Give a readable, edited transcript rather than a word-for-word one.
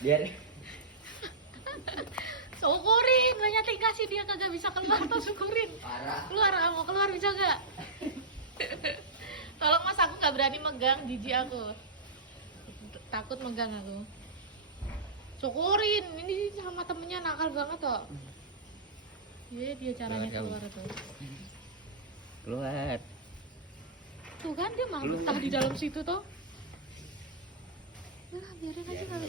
Biar Syukurin, banyak dikasih dia kagak bisa keluar tuh syukurin. parah. Keluar, mau keluar bisa gak? Tolong mas, aku nggak berani megang, jijik aku. Takut megang aku. Syukurin, ini sama temennya nakal banget kok. Iya dia caranya keluar tuh. Keluar. Tuh kan dia malah betah di dalam situ tuh. Udah biarin aja kali.